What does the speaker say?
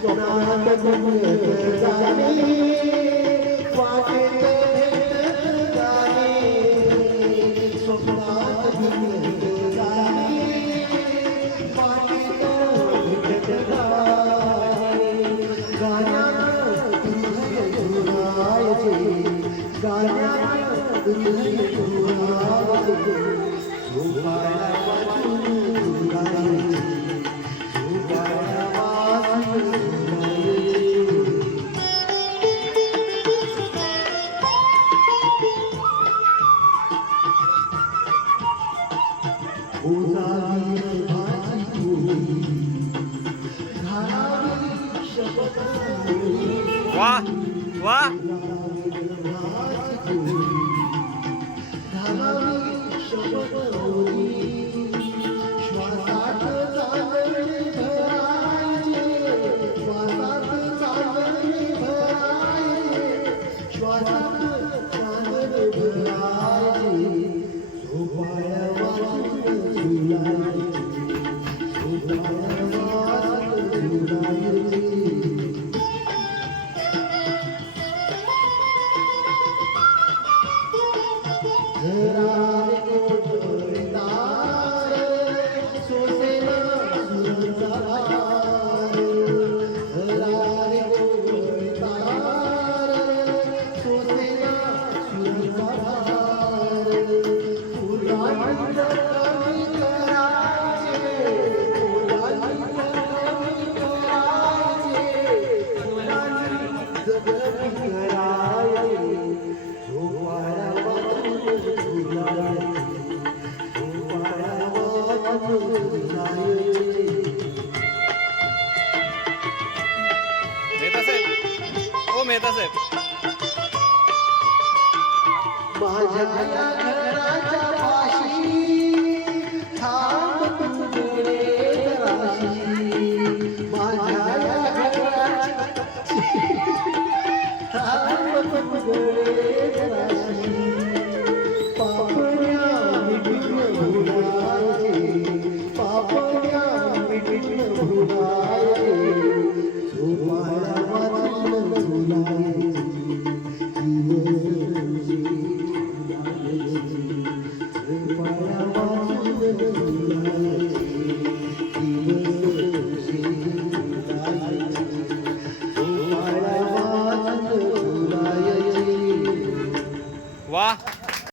स्वप्नात गुंगत जाणे वाटेत भेटत जाणे स्वप्नात गुंगत जाणे वाटेत भेटत जाणे गाण्यात तुम्ही झुरायचे गाण्यात तुम्ही झुरायचे झोपायला वाचून झुरायचे झोपायला वाचून उजावी भाजी पोळी घालावी शपथ वाह वाह घालावी शपथ श्वासात चांदणे भरायचे श्वासात चांदणे भरायचे श्वासात चांदणे भरायचे झोपाया वाचून झुलायचे झोपाया वाचून झुलायचे घरारे कोठडे तार सोसेना सुरचा घरारे कोठडे तार सोसेना सुरचा फुलांच कमी करायचे फुलांच कमी करायचे फुलांच कमी करायचे झोपाया मेहता साहेब ओ मेहता साहेब माझ्या घराच्या पाशी थांब तुझे जराशी माझ्या घराच्या थांब तुझे जराशी पापण्या मिठीन भुलायचे पापण्या मिठीन भुलायचे झोपायला वाचून झुलायचे झोपायला वाचून झुलायचे झोपायला वाचून झुलायचे वाह